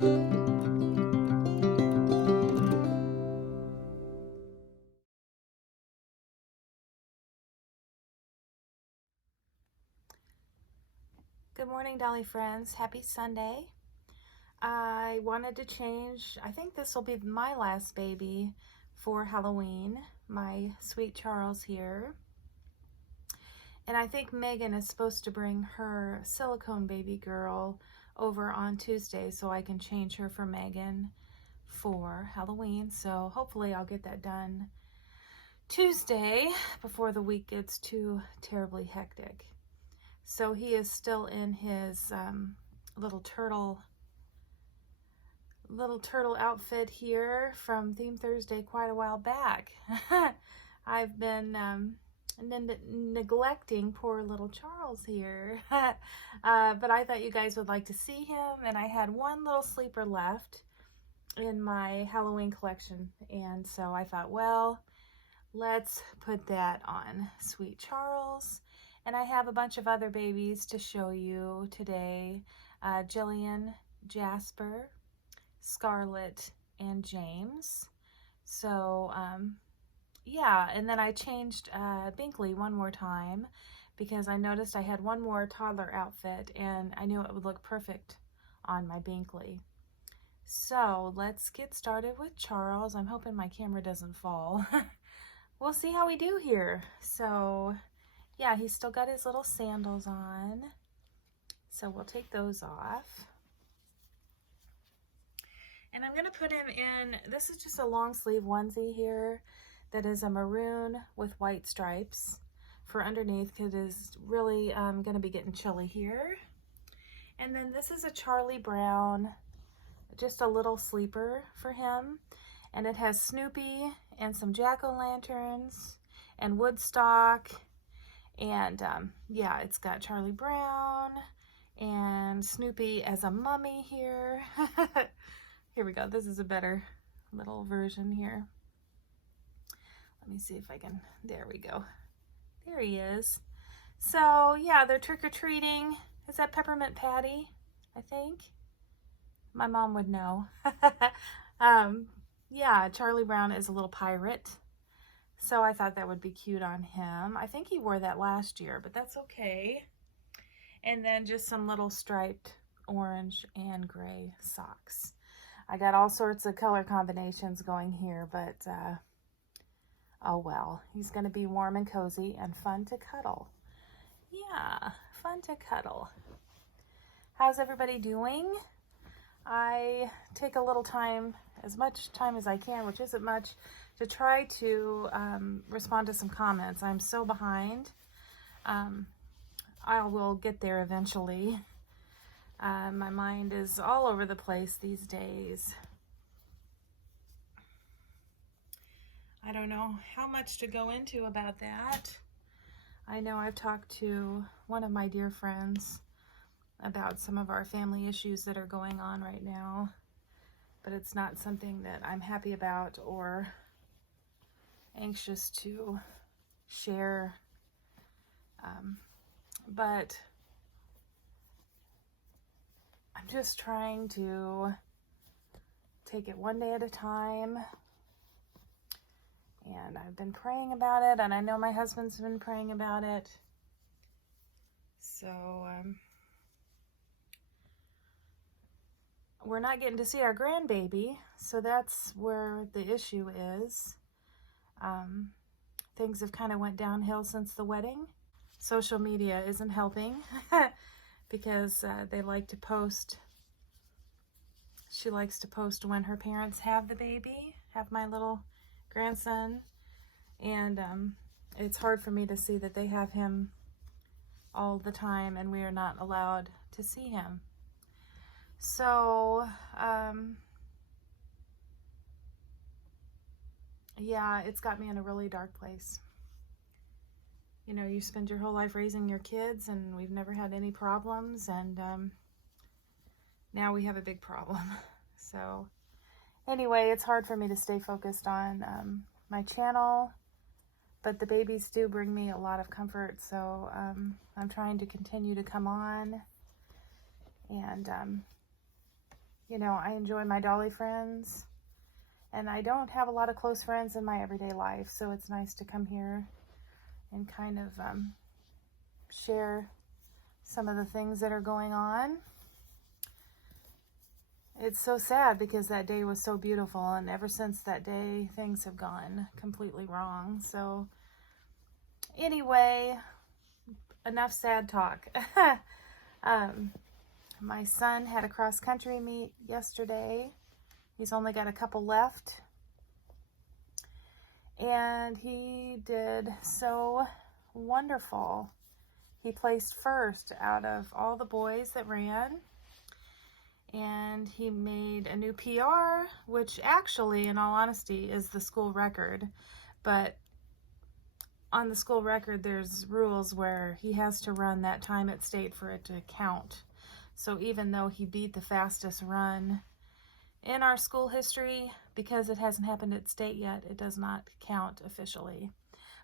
Good morning, Dolly friends. Happy Sunday. I wanted to change, I think this will be my last baby for Halloween, my sweet Charles here. And I think Megan is supposed to bring her silicone baby girl over on Tuesday, so I can change her for Megan for Halloween. So hopefully I'll get that done Tuesday before the week gets too terribly hectic. So he is still in his little turtle outfit here from Theme Thursday quite a while back. I've been neglecting poor little Charles here. But I thought you guys would like to see him, and I had one little sleeper left in my Halloween collection, and so I thought, well, let's put that on sweet Charles. And I have a bunch of other babies to show you today. Jillian, Jasper, Scarlett, and James. So yeah, and then I changed Binkley one more time because I noticed I had one more toddler outfit and I knew it would look perfect on my Binkley. So let's get started with Charles. I'm hoping my camera doesn't fall. We'll see how we do here. So yeah, he's still got his little sandals on. So we'll take those off. And I'm gonna put him in, this is just a long sleeve onesie here that is a maroon with white stripes for underneath because it is really gonna be getting chilly here. And then this is a Charlie Brown, just a little sleeper for him. And it has Snoopy and some jack-o'-lanterns and Woodstock. And yeah, it's got Charlie Brown and Snoopy as a mummy here. Here we go. This is a better little version here. Let me see if I can, there we go. There he is. So yeah, they're trick-or-treating. Is that Peppermint Patty? I think. My mom would know. Yeah, Charlie Brown is a little pirate. So I thought that would be cute on him. I think he wore that last year, but that's okay. And then just some little striped orange and gray socks. I got all sorts of color combinations going here, but oh well. He's going to be warm and cozy and fun to cuddle. Yeah, fun to cuddle. How's everybody doing? I take a little time, as much time as I can, which isn't much, to try to respond to some comments. I'm so behind. I will get there eventually. My mind is all over the place these days. I don't know how much to go into about that. I know I've talked to one of my dear friends about some of our family issues that are going on right now, but it's not something that I'm happy about or anxious to share. But I'm just trying to take it one day at a time. And I've been praying about it, and I know my husband's been praying about it. So we're not getting to see our grandbaby, so that's where the issue is. Things have kind of went downhill since the wedding. Social media isn't helping because they like to post. She likes to post when her parents have the baby, have my little grandson, and it's hard for me to see that they have him all the time and we are not allowed to see him. So yeah, it's got me in a really dark place. You know, you spend your whole life raising your kids and we've never had any problems, and now we have a big problem. So anyway, it's hard for me to stay focused on my channel, but the babies do bring me a lot of comfort, so I'm trying to continue to come on and you know, I enjoy my dolly friends, and I don't have a lot of close friends in my everyday life, so it's nice to come here and kind of share some of the things that are going on. It's so sad because that day was so beautiful, and ever since that day, things have gone completely wrong. So anyway, enough sad talk. My son had a cross-country meet yesterday. He's only got a couple left. And he did so wonderful. He placed first out of all the boys that ran. And he made a new PR, which actually, in all honesty, is the school record. But on the school record, there's rules where he has to run that time at state for it to count. So even though he beat the fastest run in our school history, because it hasn't happened at state yet, it does not count officially.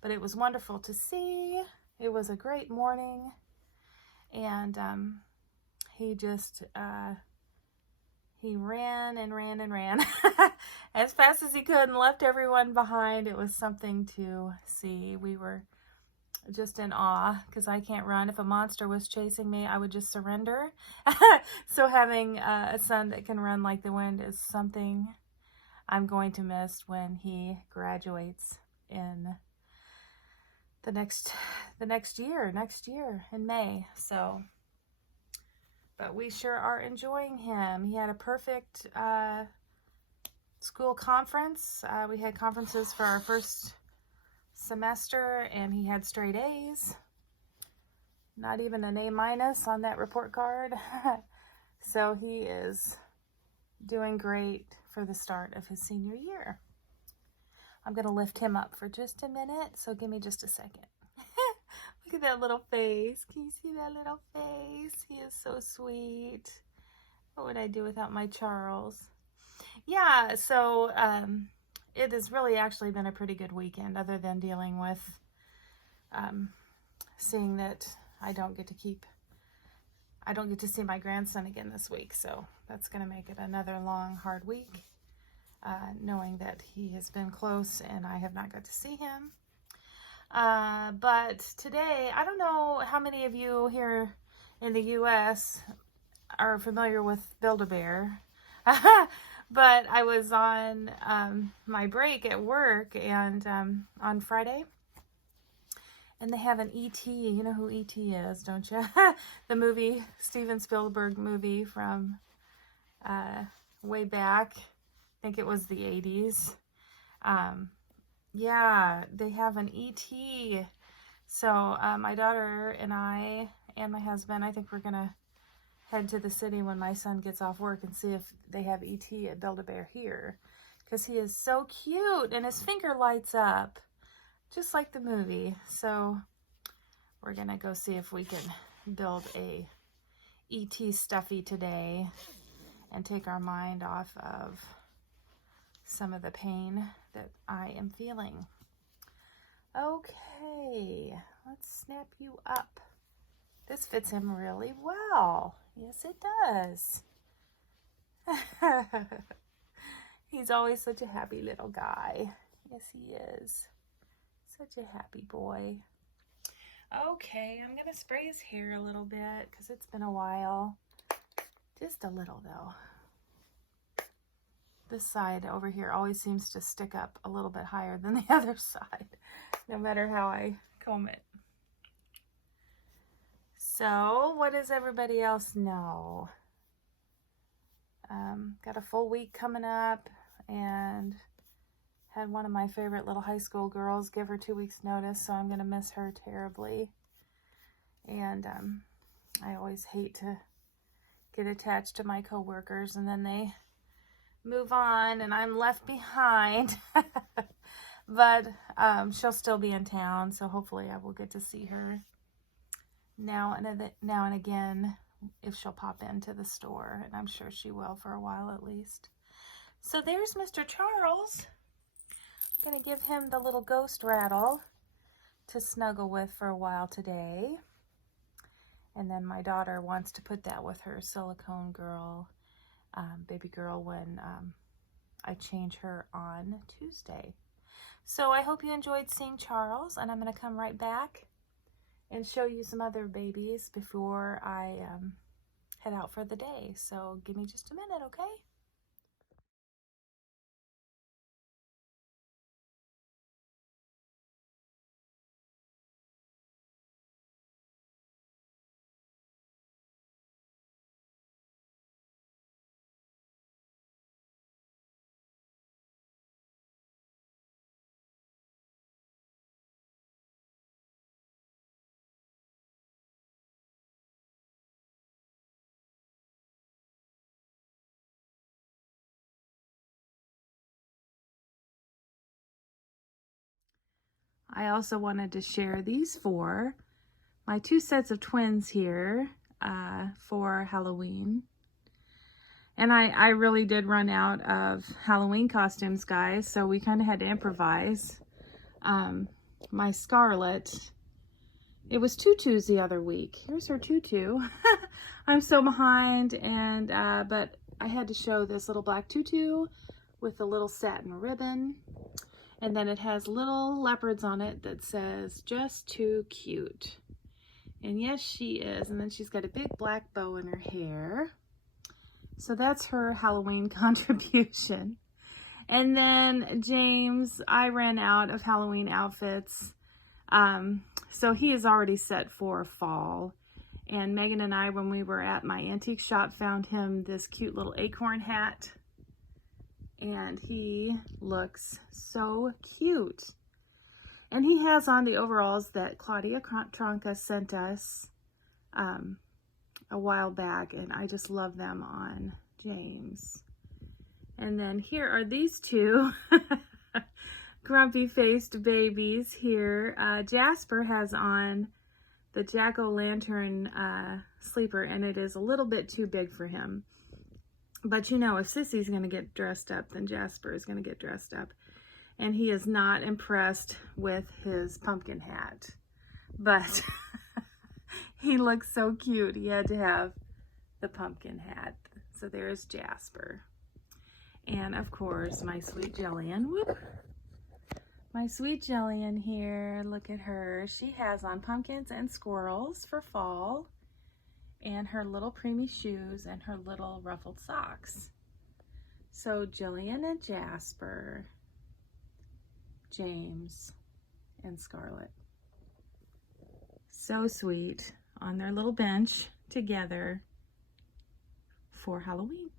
But it was wonderful to see. It was a great morning. And he just, he ran and ran and ran as fast as he could and left everyone behind. It was something to see. We were just in awe because I can't run. If a monster was chasing me, I would just surrender. So having a son that can run like the wind is something I'm going to miss when he graduates in the next year in May. So, but we sure are enjoying him. He had a perfect school conference. We had conferences for our first semester, and he had straight A's. Not even an A- on that report card. So he is doing great for the start of his senior year. I'm going to lift him up for just a minute, so give me just a second. Look at that little face. Can you see that little face? He is so sweet. What would I do without my Charles? Yeah, so it has really actually been a pretty good weekend, other than dealing with seeing that I don't get to see my grandson again this week. So that's going to make it another long, hard week, knowing that he has been close and I have not got to see him. But today, I don't know how many of you here in the U.S. are familiar with Build-A-Bear. But I was on my break at work and on Friday, and they have an E.T. You know who E.T. is, don't you? The movie, Steven Spielberg movie from way back. I think it was the 80s. Yeah, they have an E.T. So my daughter and I and my husband, I think we're going to head to the city when my son gets off work and see if they have E.T. at Build-A-Bear here. Because he is so cute and his finger lights up just like the movie. So we're going to go see if we can build a E.T. stuffy today and take our mind off of some of the pain that I am feeling. Okay, let's snap you up. This fits him really well. Yes, it does. He's always such a happy little guy. Yes, he is. Such a happy boy. Okay, I'm going to spray his hair a little bit because it's been a while. Just a little, though. This side over here always seems to stick up a little bit higher than the other side, no matter how I comb it. So, what does everybody else know? Got a full week coming up, and had one of my favorite little high school girls give her 2 weeks notice, so I'm going to miss her terribly. And I always hate to get attached to my coworkers, and then they move on and I'm left behind. But she'll still be in town, so hopefully I will get to see her now and again if she'll pop into the store, and I'm sure she will for a while at least. So there's Mr. Charles. I'm going to give him the little ghost rattle to snuggle with for a while today. And then my daughter wants to put that with her silicone girl baby girl when I change her on Tuesday. So I hope you enjoyed seeing Charles, and I'm going to come right back and show you some other babies before I head out for the day. So give me just a minute, okay? I also wanted to share these four, my two sets of twins here for Halloween. And I really did run out of Halloween costumes, guys, so we kind of had to improvise. My Scarlet, it was tutus the other week. Here's her tutu. I'm so behind, and but I had to show this little black tutu with a little satin ribbon. And then it has little leopards on it that says, "Just too cute." And yes, she is. And then she's got a big black bow in her hair. So that's her Halloween contribution. And then James, I ran out of Halloween outfits. So he is already set for fall. And Megan and I, when we were at my antique shop, found him this cute little acorn hat. And he looks so cute. And he has on the overalls that Claudia Tronca sent us a while back, and I just love them on James. And then here are these two grumpy-faced babies here. Jasper has on the jack-o'-lantern sleeper, and it is a little bit too big for him. But you know, if Sissy's going to get dressed up, then Jasper is going to get dressed up. And he is not impressed with his pumpkin hat. But he looks so cute. He had to have the pumpkin hat. So there's Jasper. And of course, my sweet Jillian. Whoop. My sweet Jillian here. Look at her. She has on pumpkins and squirrels for fall. And her little preemie shoes and her little ruffled socks. So Jillian and Jasper, James and Scarlet. So sweet on their little bench together for Halloween.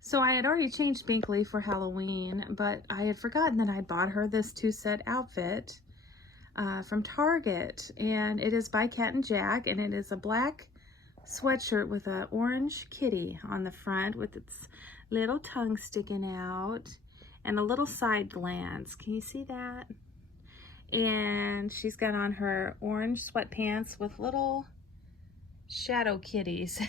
So I had already changed Binkley for Halloween, but I had forgotten that I'd bought her this two-set outfit from Target. And it is by Cat and Jack, and it is a black sweatshirt with an orange kitty on the front with its little tongue sticking out and a little side glance. Can you see that? And she's got on her orange sweatpants with little shadow kitties.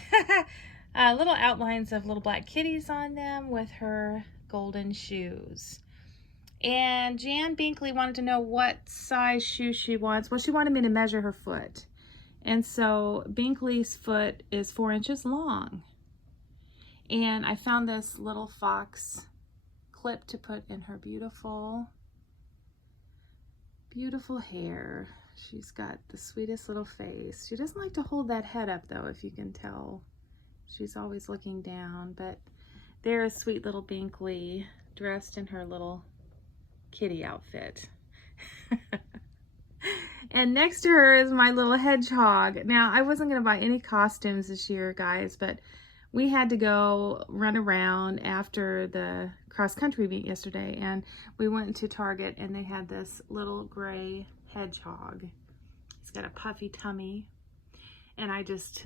Little outlines of little black kitties on them with her golden shoes. And Jan Binkley wanted to know what size shoe she wants. Well, she wanted me to measure her foot. And so Binkley's foot is 4 inches long. And I found this little fox clip to put in her beautiful, beautiful hair. She's got the sweetest little face. She doesn't like to hold that head up though, if you can tell. She's always looking down, but there's sweet little Binkley dressed in her little kitty outfit. And next to her is my little hedgehog. Now, I wasn't going to buy any costumes this year, guys, but we had to go run around after the cross-country meet yesterday, and we went to Target, and they had this little gray hedgehog. He's got a puffy tummy. And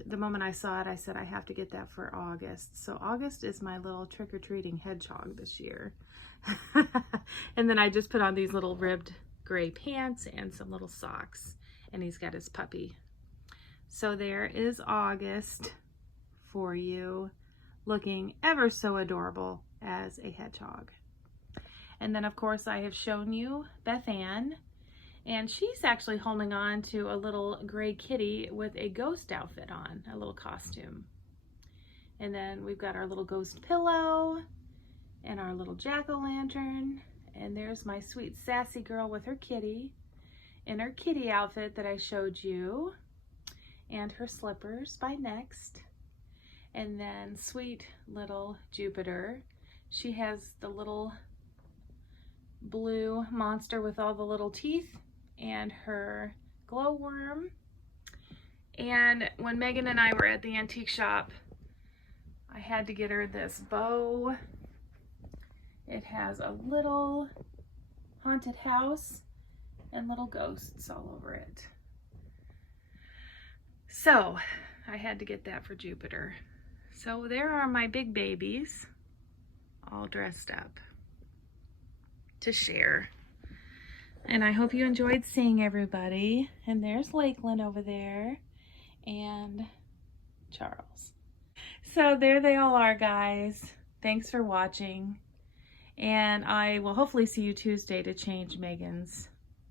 the moment I saw it, I said, I have to get that for August. So August is my little trick-or-treating hedgehog this year. And then I just put on these little ribbed gray pants and some little socks. And he's got his puppy. So there is August for you, looking ever so adorable as a hedgehog. And then of course I have shown you Beth Ann, and she's actually holding on to a little gray kitty with a ghost outfit on, a little costume. And then we've got our little ghost pillow and our little jack-o'-lantern. And there's my sweet sassy girl with her kitty in her kitty outfit that I showed you, and her slippers by Next. And then sweet little Jupiter. She has the little blue monster with all the little teeth and her glowworm. And when Megan and I were at the antique shop, I had to get her this bow. It has a little haunted house and little ghosts all over it. So I had to get that for Jupiter. So there are my big babies all dressed up to share. And I hope you enjoyed seeing everybody. And there's Lakeland over there and Charles. So there they all are, guys. Thanks for watching. And I will hopefully see you Tuesday to change Megan's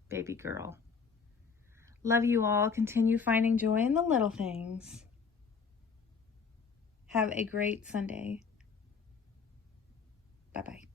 baby girl. Love you all. Continue finding joy in the little things. Have a great Sunday. Bye-bye.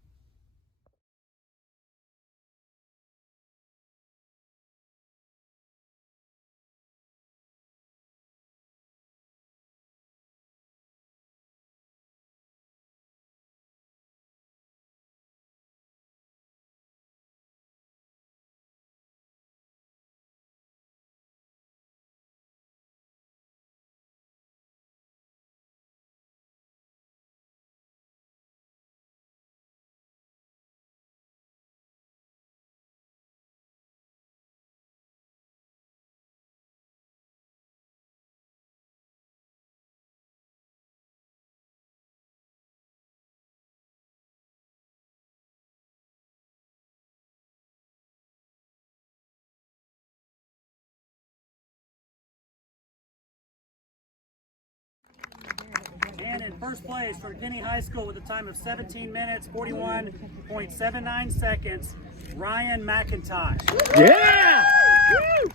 And in first place for Denny High School with a time of 17 minutes, 41.79 seconds, Ryan McIntosh. Yeah! Woo!